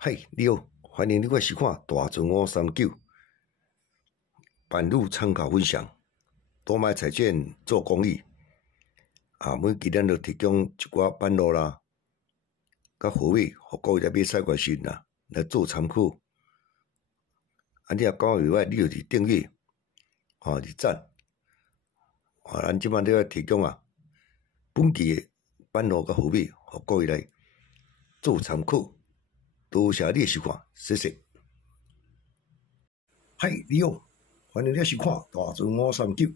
嗨，你好，欢迎你来收看大船539版路参考分享，多买彩券做公益。每期咱就提供一寡版路啦，甲货尾，互各位来买彩券时啦，来做参考。你若讲袂歹，你就是订阅，是赞。咱即摆咧提供本期的版路甲货尾，互各位来做参考。多谢你的收看，谢谢。嗨，你好，欢迎你收看大船539。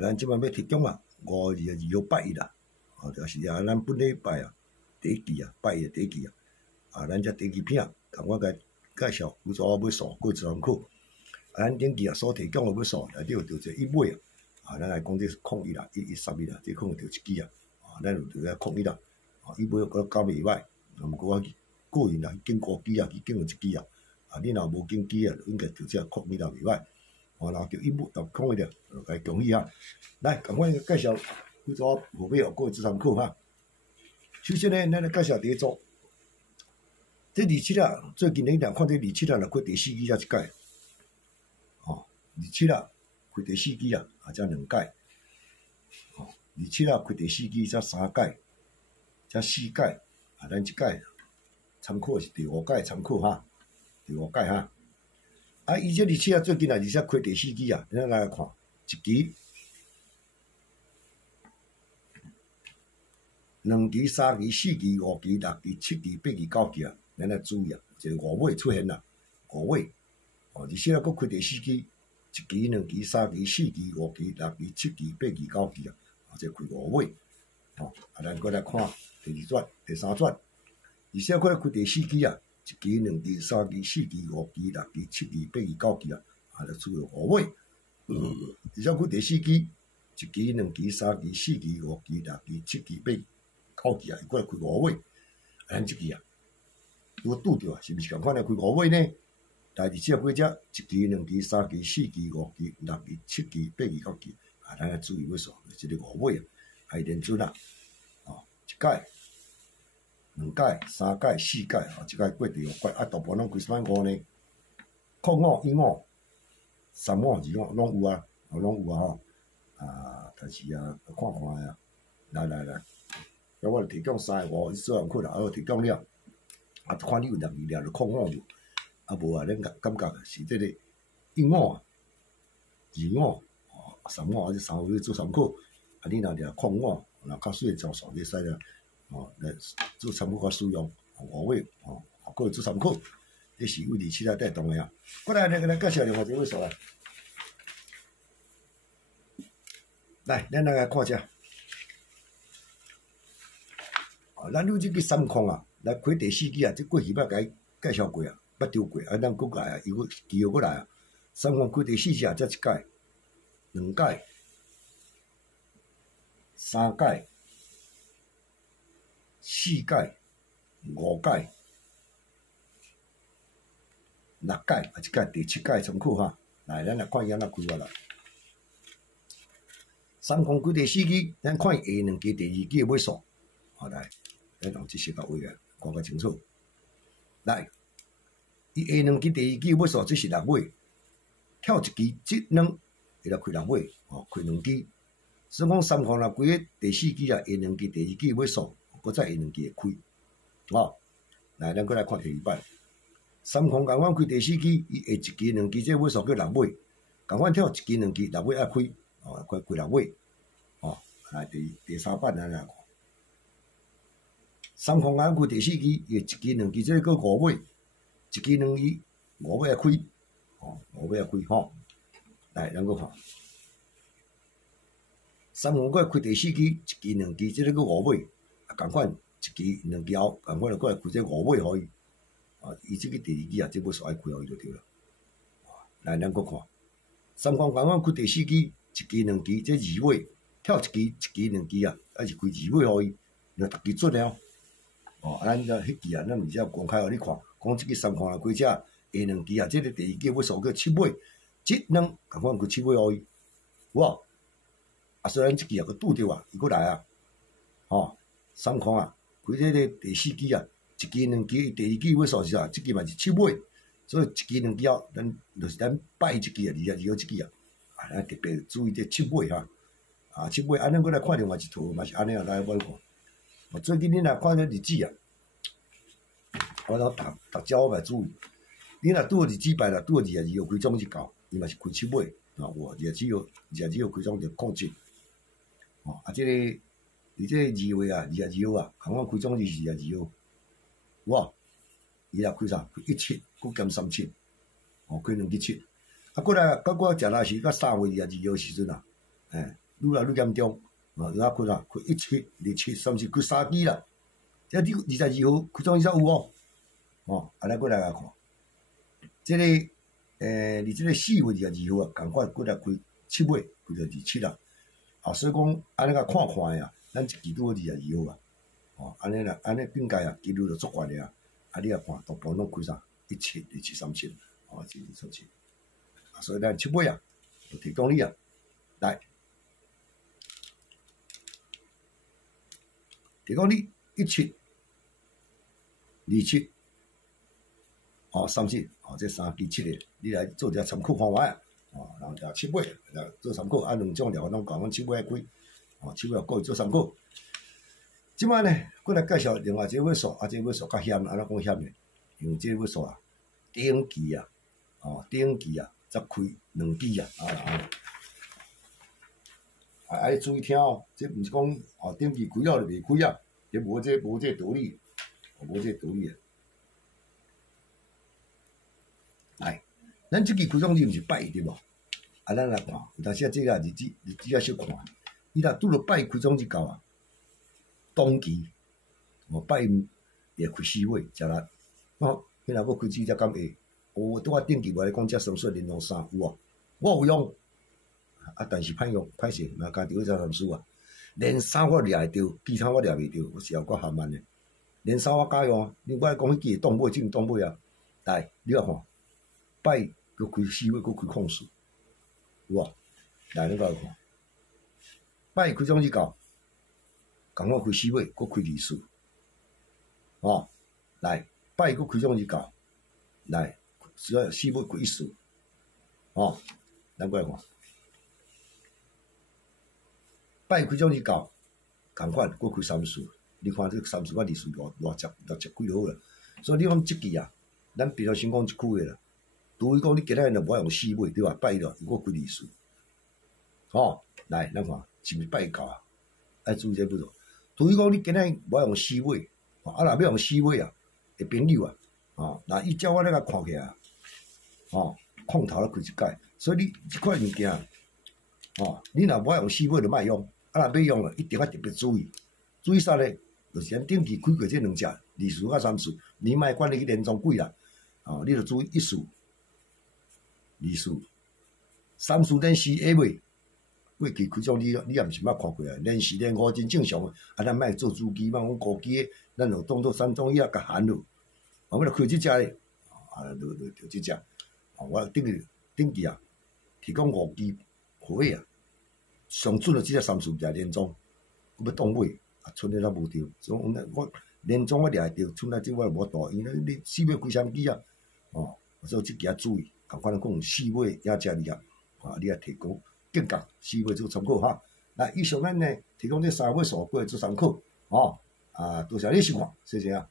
咱即摆要提供5月2号拜一就是咱本礼拜第一期拜一第一期咱这第一片，共我甲介绍有怎买数过参考。咱顶期所提供的买数内底有着一尾咱来讲这是01啦，1131这可能着一支咱有着01啦，一尾我搞袂歹，毋过我个人经过支去经过一支你若无经支应该着这01啦袂歹。然后叫一尾就01了，来恭喜来，共我介绍有怎货尾各位做参考首先呢，咱来介绍第一组，这27最近你若看这27若开第4支一届，27开第4支才2届，27开第4支才3届，才4届咱即届参考是第5届参考第5届伊这27最近而且开第4支咱来看一支、2支、3支、4支、5支、6支、7支、8支、9支咱来注意一个5尾出现5尾而且佫开第4支，1支、2支、3支、4支、5支、6支、7支、8支、9支这开5尾咱佫来看第2转、第3转，而且佫开第4支1支、2支、3支、4支、5支、6支、7支、8支、9支就出现5尾而且开第4支，1支、2支、3支、4支、5支、6支、7支、8支、9支佫来开5尾咱即支如果拄着是毋是共款来开5尾呢？但而且几只1支、2支、3支、4支、5支、6支、7支、8支、9支咱来注意尾数，即个5尾还连准一届、2届、3届、4届即届过第5届大部分拢开3.5呢，05、15、35、25拢有拢有但是看看来，我提供3个5，你做人看我提供了，看你有能力了就05有，无咱感觉是这个15、25、35这3个做参考，你若掠05，若较水的招数，你使了来做参考甲使用5尾各位做参考，这是为27带动的过来来介绍另外一个位数来，咱来看一下咱有这个30来开第4支这过去捌甲伊介绍过捌丢过咱佫来伊佫机会佫来30开第4支才1届、2届、3届、4届、5届、6届即届第7届参考来，咱来看伊安怎开来。30开第4支，咱看伊下2支、第2支的尾数来，咱用这些到位看较清楚。来，伊下2支、第2支的尾数这是6尾，跳1支即2会来开6尾开2支。所以讲30若开第4支下2支、第2支的尾数，搁再下2支会开来，咱搁来看第2摆。30共阮开第4支，伊下1支、2支这尾数叫6尾，共阮跳1支、2支6尾开开6尾来第3版咱来看。30阮开第4支，伊1支、2支这个5尾，1支、2支5尾开5尾开来，咱搁看。30过来开第4支，1支、2支这个5尾共款1支、2支后共款过来开这5尾互伊伊这个第2支这尾数爱开互伊就对了来，咱搁看30共阮开第4支，1支、2支这2尾跳1支、2支是开2尾互伊，若逐支准了咱这迄支咱而且公开互你看，讲这个30若开这下2支这个第2支尾数叫7尾，即2共款开7尾互伊，有无？虽然即支佫拄着伊佫来30开这个第4支一支两支，第二支尾数是啥？即支嘛是七尾，所以一支两支后，咱拜即支啊，2月2号即支啊，咱特别注意这七尾哈。啊，七尾，安尼我来看另外一图，嘛是安尼啊，来我看。最近你若看这日子啊，我逐朝我嘛注意。你若拄日子拜啦，拄2月2号开庄日到，伊嘛是开七尾啊。我2月2号开庄就控制。哦，啊，即个伫这2月啊，2月2号啊，同我开庄日是2月2号，有无？伊若开啥？开17，佮减37，哦，开2支7。啊，过来，到我食那时，到3月2月2号时阵啊，愈来愈严重。啊，然后开啥？开17、27、34，开3支啦。这你2月2号开庄日才有哦。哦，啊，咱过来看，即个你即个4月2月2号啊，共款过来开7月，开到27啦。啊，所以讲安尼甲看看呀，咱一支拄好2月2号啊。哦，安尼啦，安尼应该啊，几率就足悬的啊。啊，你啊看，大部分拢开啥？17、27、37，哦，17、37。啊，所以咱7月啊，就提供你啊，来，提供你17、27。哦，37，哦，这3支7个，你来做者参考看卖啊。哦，然后就7月来做参考，啊，2种条拢讲7月开，哦，7月过做参考。即摆呢，过来介绍另外一个尾数，啊，这尾数较险，安怎讲险呢？因为这尾数啊，顶期啊，哦，顶期啊，才开2支啊，啊，注意听哦，这毋是讲哦，顶期开了就袂开啊，这无这道理，无这道理啊。来，咱即支开庄日毋是拜对无？啊，咱来看，有当时啊，这个日子啊小看，伊若拄着拜开庄日到啊，当期哦拜也开4月食力，哦，迄若要开始才敢下，哦，拄啊顶期我来讲，遮三水连龙3有无？我有用，啊，但是歹用，歹势，嘛家己要找三水啊，连3我掠会着，其他我掠袂着，有时候我含慢的，连3我敢用啊，你我来讲迄支当买，真当买啊，来，你来看。拜佮开4月，佮开控诉，有无？来，你过来看，拜开庄日到，共我开4月，佮开2次，哦，来，拜佮开庄日到，来，只要4月开1次，哦，咱过来看，拜开庄日到，共款佮开3次，你看这3次我2次偌几落好啦，所以你讲即支啊，咱比如先讲一句啦。除非讲你今仔日就无用4月对吧？拜了，如果开2次，哦，来咱看是毋是拜到啊？爱注意这步骤。除非讲你今仔日无用4月，啊，若要用4月啊，的朋友啊，哦，那伊照我咧甲看起来，哦，空头咧开一届，所以你即款物件，哦，你若无用4月就莫用，啊，若要用了，一定要特别注意。注意啥咧？就是咱定期开过这2只2次甲3次，你莫管你去连庄几啦，哦，你着注意1次。2次、3次连时下尾，过去开庄你也毋是捌看过啊？连时连5真正常啊！啊，咱莫做主机，莫讲高机的，咱就当做3种以啊，甲含落。啊，我著开即只咧，啊，就即只。啊，我顶期啊，提供5支火啊，上准的即只3次掠连庄，我要当买，啊，剩的咱无着。所以我连庄我掠会着，剩的即我无大，因为你4月开3支啊，哦，所以即支啊注意。共款讲4月也遮厉害，啊，你也提供更加4月做参考哈。来，以上咱呢提供这3尾数过做参考，哦，啊，多谢你收看，谢谢啊。